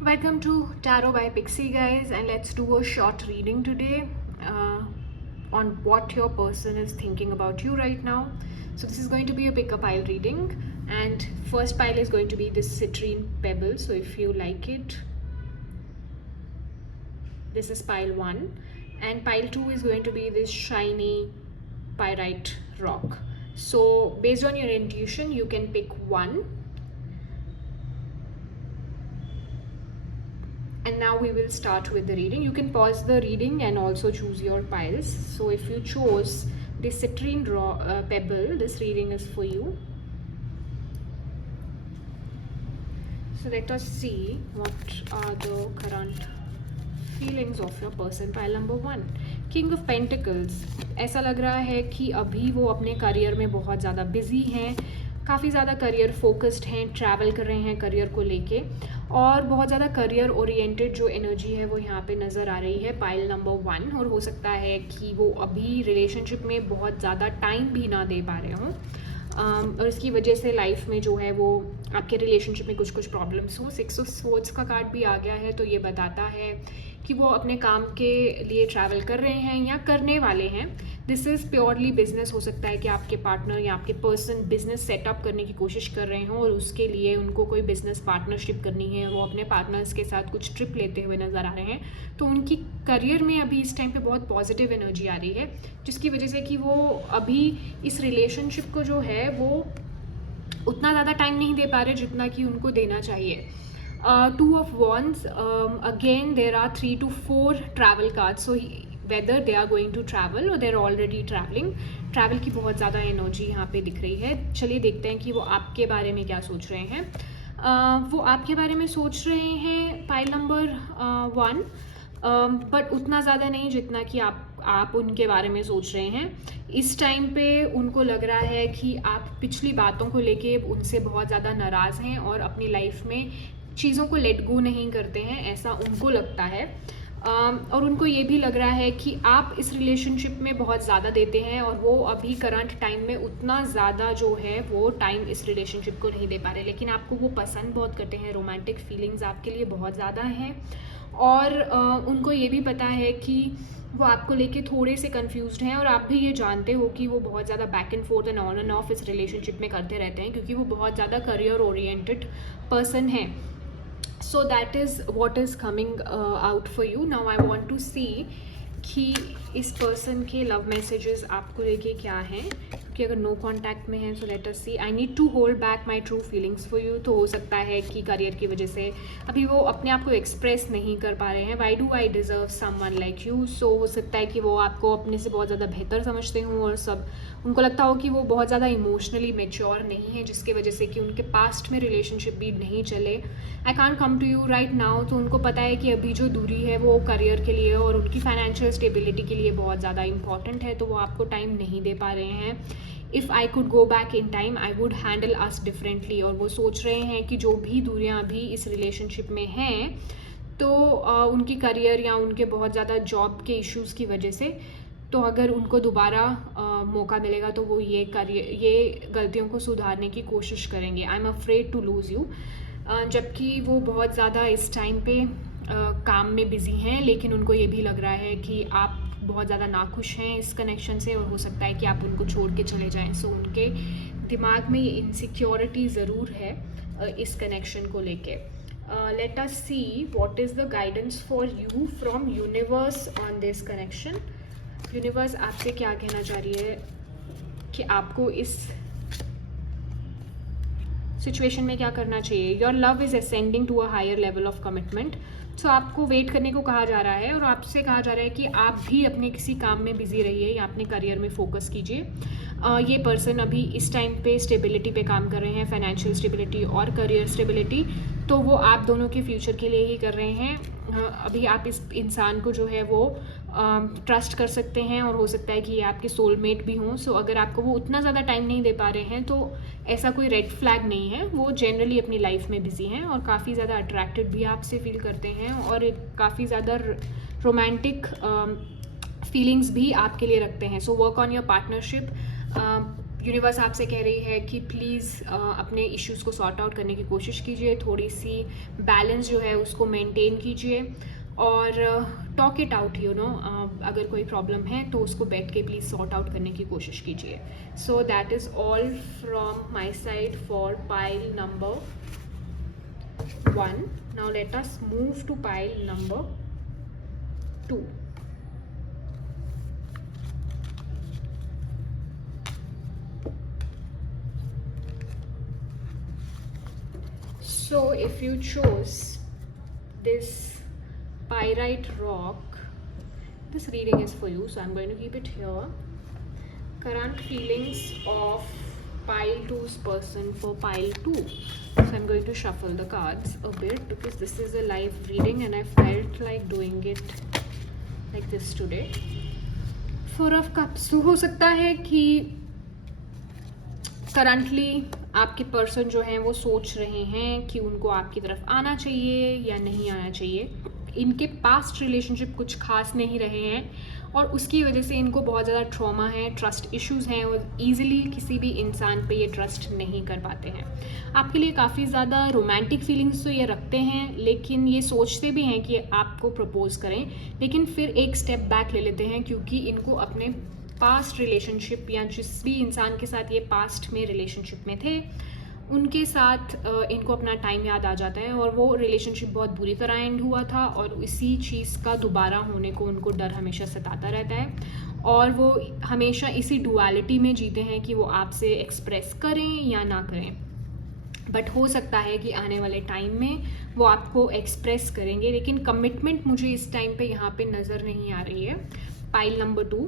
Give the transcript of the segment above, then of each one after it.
Welcome to Tarot by Pixie, guys, and let's do a short reading today on what your person is thinking about you right now. So, this is going to be a pick a pile reading, and first pile is going to be this citrine pebble. So, if you like it, this is pile 1, and pile 2 is going to be this shiny pyrite rock. So, based on your intuition, you can pick one. And now we will start with the reading. You can pause the reading and also choose your piles. So if you chose the citrine pebble, this reading is for you. So let us see what are the current feelings of your person. Pile number 1, King of Pentacles. ऐसा लग रहा है कि अभी वो अपने career में बहुत ज़्यादा बिजी हैं, काफ़ी ज़्यादा करियर फोकस्ड हैं, ट्रैवल कर रहे हैं करियर को लेके, और बहुत ज़्यादा करियर ओरिएंटेड जो एनर्जी है वो यहाँ पे नज़र आ रही है पाइल नंबर 1। और हो सकता है कि वो अभी रिलेशनशिप में बहुत ज़्यादा टाइम भी ना दे पा रहे हों, और इसकी वजह से लाइफ में जो है वो आपके रिलेशनशिप में कुछ कुछ प्रॉब्लम्स हो। 6 ऑफ स्वॉर्ड्स का कार्ड भी आ गया है, तो ये बताता है कि वो अपने काम के लिए ट्रैवल कर रहे हैं या करने वाले हैं। This is purely business. हो सकता है कि आपके पार्टनर या आपके पर्सन बिजनेस सेटअप करने की कोशिश कर रहे हों और उसके लिए उनको कोई बिजनेस पार्टनरशिप करनी है, वो अपने पार्टनर्स के साथ कुछ ट्रिप लेते हुए नज़र आ रहे हैं। तो उनकी करियर में अभी इस टाइम पे बहुत पॉजिटिव एनर्जी आ रही है, जिसकी वजह से कि वो अभी इस रिलेशनशिप को जो है वो उतना ज़्यादा टाइम नहीं दे पा रहे जितना कि उनको देना चाहिए। 2 of Wands, again there are 3 to 4 travel cards, so whether they are going to travel or they're already traveling, travel की बहुत ज़्यादा एनर्जी यहाँ पे दिख रही है। चलिए देखते हैं कि वो आपके बारे में क्या सोच रहे हैं। वो आपके बारे में सोच रहे हैं पाइल नंबर 1, बट उतना ज़्यादा नहीं जितना कि आप उनके बारे में सोच रहे हैं। इस टाइम पे उनको लग रहा है कि आप पिछली बातों को लेके उनसे बहुत ज़्यादा नाराज़ हैं और अपनी लाइफ में चीज़ों को लेट गो नहीं करते हैं, ऐसा उनको लगता है। और उनको ये भी लग रहा है कि आप इस रिलेशनशिप में बहुत ज़्यादा देते हैं और वो अभी करंट टाइम में उतना ज़्यादा जो है वो टाइम इस रिलेशनशिप को नहीं दे पा रहे, लेकिन आपको वो पसंद बहुत करते हैं। रोमांटिक फीलिंग्स आपके लिए बहुत ज़्यादा हैं, और उनको ये भी पता है कि वो आपको लेके थोड़े से कंफ्यूज्ड हैं, और आप भी ये जानते हो कि वो बहुत ज़्यादा back and fourth and on end of इस रिलेशनशिप में करते रहते हैं, क्योंकि वो बहुत ज़्यादा करियर ओरिएंटेड पर्सन है। So that is what is coming out for you. Now I want to see कि इस पर्सन के लव मैसेजेस आपको लेके क्या हैं, क्योंकि अगर नो कॉन्टैक्ट में हैं, so let us see. I need to hold back my true feelings for you. तो हो सकता है कि करियर की वजह से अभी वो अपने आप को एक्सप्रेस नहीं कर पा रहे हैं। Why do I deserve someone like you. So हो सकता है कि वो आपको अपने से बहुत ज़्यादा बेहतर समझते हों, और सब उनको लगता हो कि वो बहुत ज़्यादा इमोशनली मेच्योर नहीं है, जिसकी वजह से कि उनके पास्ट में रिलेशनशिप भी नहीं चले। I can't come to you right now. तो उनको पता है कि अभी जो दूरी है वो करियर के लिए और उनकी फाइनेंशियल स्टेबिलिटी के लिए बहुत ज़्यादा इंपॉर्टेंट है, तो वो आपको टाइम नहीं दे पा रहे हैं। If I could go back in time I would handle us differently. और वो सोच रहे हैं कि जो भी दूरियां अभी इस रिलेशनशिप में हैं, तो उनकी करियर या उनके बहुत ज़्यादा जॉब के इश्यूज़ की वजह से, तो अगर उनको दोबारा मौका मिलेगा तो वो ये गलतियों को सुधारने की कोशिश करेंगे। I am afraid to lose you. जबकि वो बहुत ज़्यादा इस टाइम पे काम में बिज़ी हैं, लेकिन उनको ये भी लग रहा है कि आप बहुत ज़्यादा नाखुश हैं इस कनेक्शन से, और हो सकता है कि आप उनको छोड़ के चले जाएं। सो उनके दिमाग में ये इनसिक्योरिटी ज़रूर है इस कनेक्शन को लेके। Late us see what is the guidance for you from universe on this connection. Universe आपसे क्या कहना चाह रही है कि आपको इस सिचुएशन में क्या करना चाहिए। Your love is ascending to a higher level of commitment. So आपको वेट करने को कहा जा रहा है, और आपसे कहा जा रहा है कि आप भी अपने किसी काम में बिजी रहिए या अपने करियर में फोकस कीजिए। ये पर्सन अभी इस टाइम पे स्टेबिलिटी पे काम कर रहे हैं, फाइनेंशियल स्टेबिलिटी और करियर स्टेबिलिटी, तो वो आप दोनों के फ्यूचर के लिए ही कर रहे हैं। अभी आप इस इंसान को जो है वो ट्रस्ट कर सकते हैं, और हो सकता है कि ये आपके सोलमेट भी हों। सो अगर आपको वो उतना ज़्यादा टाइम नहीं दे पा रहे हैं, तो ऐसा कोई रेड फ्लैग नहीं है। वो जनरली अपनी लाइफ में बिजी हैं और काफ़ी ज़्यादा अट्रैक्टेड भी आपसे फील करते हैं, और काफ़ी ज़्यादा रोमांटिक फीलिंग्स भी आपके लिए रखते हैं। So work on your partnership. Universe आपसे कह रही है कि प्लीज़ अपने इश्यूज़ को सॉर्ट आउट करने की कोशिश कीजिए, थोड़ी सी बैलेंस जो है उसको मेंटेन कीजिए और टॉक इट आउट, अगर कोई प्रॉब्लम है तो उसको बैठ के प्लीज़ सॉर्ट आउट करने की कोशिश कीजिए. So that is all from my side for pile number 1. Now let us move to pile number 2. So if you chose this pyrite rock, this reading is for you, so I'm going to keep it here. Current feelings of pile 2's person for pile 2. So I'm going to shuffle the cards a bit because this is a live reading and I felt like doing it like this today. 4 of Cups. So हो सकता है कि currently आपके person जो हैं वो सोच रहे हैं कि उनको आपकी तरफ आना चाहिए या नहीं आना चाहिए. इनके पास्ट रिलेशनशिप कुछ खास नहीं रहे हैं और उसकी वजह से इनको बहुत ज़्यादा ट्रॉमा है, ट्रस्ट इश्यूज़ हैं और ईजिली किसी भी इंसान पे ये ट्रस्ट नहीं कर पाते हैं. आपके लिए काफ़ी ज़्यादा रोमांटिक फीलिंग्स तो ये रखते हैं, लेकिन ये सोचते भी हैं कि आपको प्रपोज करें, लेकिन फिर एक स्टेप बैक ले लेते हैं क्योंकि इनको अपने पास्ट रिलेशनशिप या जिस भी इंसान के साथ ये पास्ट में रिलेशनशिप में थे उनके साथ इनको अपना टाइम याद आ जाता है और वो रिलेशनशिप बहुत बुरी तरह एंड हुआ था और इसी चीज़ का दोबारा होने को उनको डर हमेशा सताता रहता है और वो हमेशा इसी डुअलिटी में जीते हैं कि वो आपसे एक्सप्रेस करें या ना करें. बट हो सकता है कि आने वाले टाइम में वो आपको एक्सप्रेस करेंगे, लेकिन कमिटमेंट मुझे इस टाइम पे यहाँ पे नज़र नहीं आ रही है. Pile number 2.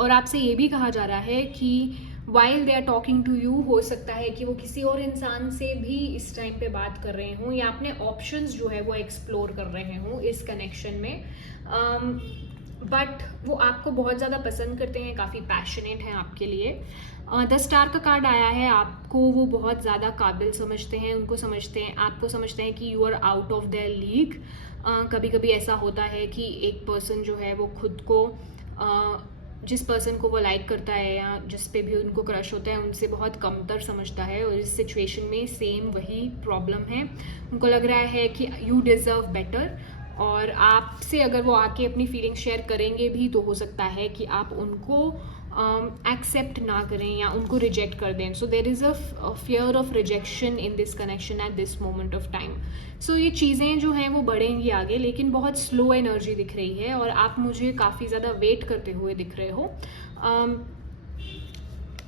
और आपसे ये भी कहा जा रहा है कि while they are talking to you, हो सकता है कि वो किसी और इंसान से भी इस टाइम पे बात कर रहे हों या अपने ऑप्शंस जो है वो एक्सप्लोर कर रहे हों इस कनेक्शन में. बट वो आपको बहुत ज़्यादा पसंद करते हैं, काफ़ी पैशनेट हैं आपके लिए. द स्टार का कार्ड आया है. आपको वो बहुत ज़्यादा काबिल समझते हैं, उनको समझते हैं, आपको समझते हैं कि you are out of their league. कभी कभी ऐसा होता है कि एक पर्सन जो है वो खुद को जिस पर्सन को वो लाइक करता है या जिस पे भी उनको क्रश होता है उनसे बहुत कमतर समझता है और इस सिचुएशन में सेम वही प्रॉब्लम है. उनको लग रहा है कि यू डिज़र्व बेटर और आपसे अगर वो आके अपनी फीलिंग्स शेयर करेंगे भी तो हो सकता है कि आप उनको एक्सेप्ट ना करें या उनको रिजेक्ट कर दें. So there is a fear of rejection in this connection at this moment of time. So ये चीज़ें जो हैं वो बढ़ेंगी आगे, लेकिन बहुत स्लो एनर्जी दिख रही है और आप मुझे काफ़ी ज़्यादा वेट करते हुए दिख रहे हो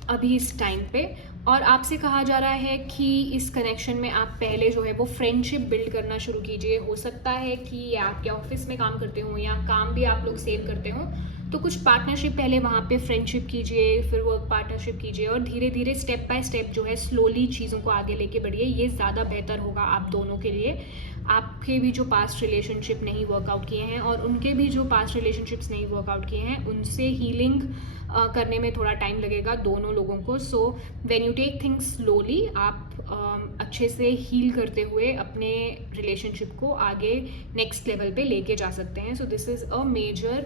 अभी इस टाइम पे. और आपसे कहा जा रहा है कि इस कनेक्शन में आप पहले जो है वो फ्रेंडशिप बिल्ड करना शुरू कीजिए. हो सकता है कि आपके ऑफिस में काम करते हो या काम भी आप लोग सेम करते हो तो कुछ पार्टनरशिप पहले वहाँ पे फ्रेंडशिप कीजिए, फिर वर्क पार्टनरशिप कीजिए और धीरे धीरे स्टेप बाय स्टेप जो है स्लोली चीज़ों को आगे लेके बढ़िए. ये ज़्यादा बेहतर होगा आप दोनों के लिए. आपके भी जो पास्ट रिलेशनशिप नहीं वर्कआउट किए हैं और उनके भी जो पास्ट रिलेशनशिप्स नहीं वर्कआउट किए हैं उनसे हीलिंग करने में थोड़ा टाइम लगेगा दोनों लोगों को. So when you take things slowly आप अच्छे से हील करते हुए अपने रिलेशनशिप को आगे नेक्स्ट लेवल पे लेके जा सकते हैं. So this is a major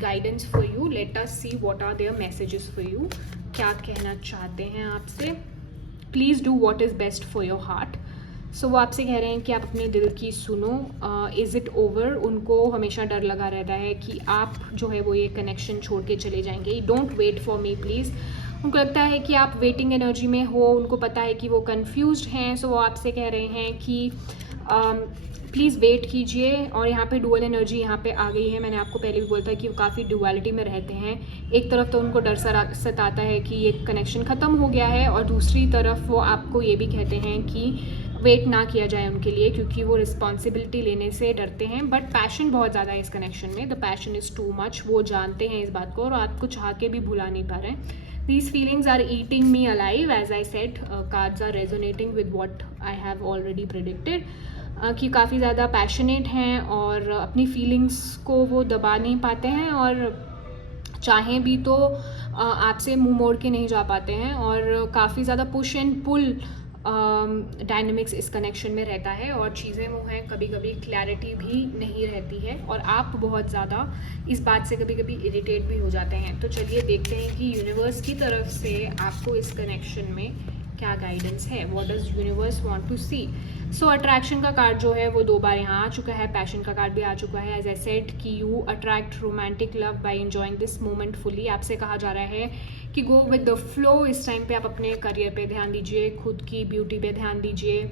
guidance for you. Let us see what are their messages for you. क्या कहना चाहते हैं आपसे. Please do what is best for your heart. So वो आपसे कह रहे हैं कि आप अपने दिल की सुनो. Is it over. उनको हमेशा डर लगा रहता है कि आप जो है वो ये कनेक्शन छोड़ के चले जाएंगे. Don't wait for me please. उनको लगता है कि आप वेटिंग एनर्जी में हो, उनको पता है कि वो कंफ्यूज्ड हैं. सो वो आपसे कह रहे हैं कि प्लीज़ वेट कीजिए. और यहाँ पे डुअल एनर्जी यहाँ पे आ गई है. मैंने आपको पहले भी बोला था कि वो काफ़ी डुअलिटी में रहते हैं. एक तरफ तो उनको डर सताता है कि ये कनेक्शन ख़त्म हो गया है और दूसरी तरफ वो आपको ये भी कहते हैं कि वेट ना किया जाए उनके लिए क्योंकि वो रिस्पॉन्सिबिलिटी लेने से डरते हैं. बट पैशन बहुत ज़्यादा है इस कनेक्शन में. The passion is too much. वो जानते हैं इस बात को और आपको चाह के भी भुला नहीं पा रहे हैं. These feelings are eating me alive. As I said, cards are resonating with what I have already predicted. कि काफ़ी ज़्यादा पैशनेट हैं और अपनी फीलिंग्स को वो दबा नहीं पाते हैं और चाहें भी तो आपसे मुंह मोड़ के नहीं जा पाते हैं और काफ़ी ज़्यादा पुश एंड पुल डायनेमिक्स इस कनेक्शन में रहता है और चीज़ें वो हैं, कभी कभी क्लैरिटी भी नहीं रहती है और आप बहुत ज़्यादा इस बात से कभी कभी इरिटेट भी हो जाते हैं। तो चलिए देखते हैं कि यूनिवर्स की तरफ से आपको इस कनेक्शन में क्या गाइडेंस है, what does universe want to see. So attraction का कार्ड जो है वो 2 बार यहाँ आ चुका है, पैशन का कार्ड भी आ चुका है। एज आई सेड कि you attract romantic love by enjoying this moment fully. आपसे कहा जा रहा है कि गो विद द फ्लो। इस टाइम पे आप अपने करियर पे ध्यान दीजिए, खुद की ब्यूटी पे ध्यान दीजिए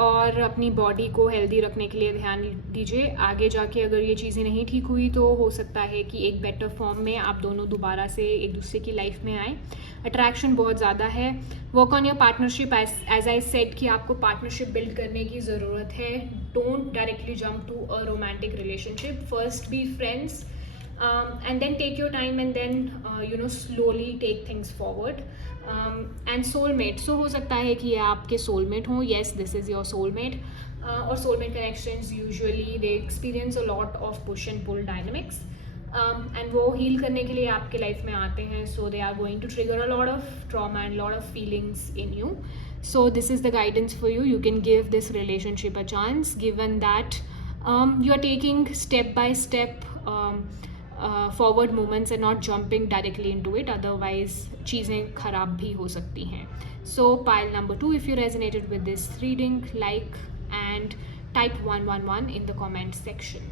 और अपनी बॉडी को हेल्दी रखने के लिए ध्यान दीजिए। आगे जाके अगर ये चीज़ें नहीं ठीक हुई तो हो सकता है कि एक बेटर फॉर्म में आप दोनों दोबारा से एक दूसरे की लाइफ में आए। अट्रैक्शन बहुत ज़्यादा है। Work on your partnership, as I said कि आपको पार्टनरशिप बिल्ड करने की ज़रूरत है। Don't directly jump to a romantic relationship, first be friends and then take your time and then slowly take things forward. And soulmate, so हो सकता है कि ये आपके soulmate हों. Yes, this is your soulmate. और soulmate connections usually they experience a lot of push and pull dynamics. And वो heal करने के लिए आपके life में आते हैं, so they are going to trigger a lot of trauma and lot of feelings in you. So this is the guidance for you. You can give this relationship a chance, given that you are taking step by step forward movements and not jumping directly into it, otherwise चीज़ें ख़राब भी हो सकती हैं. So pile number 2, if you resonated with this reading, like and type 111 in the comment section.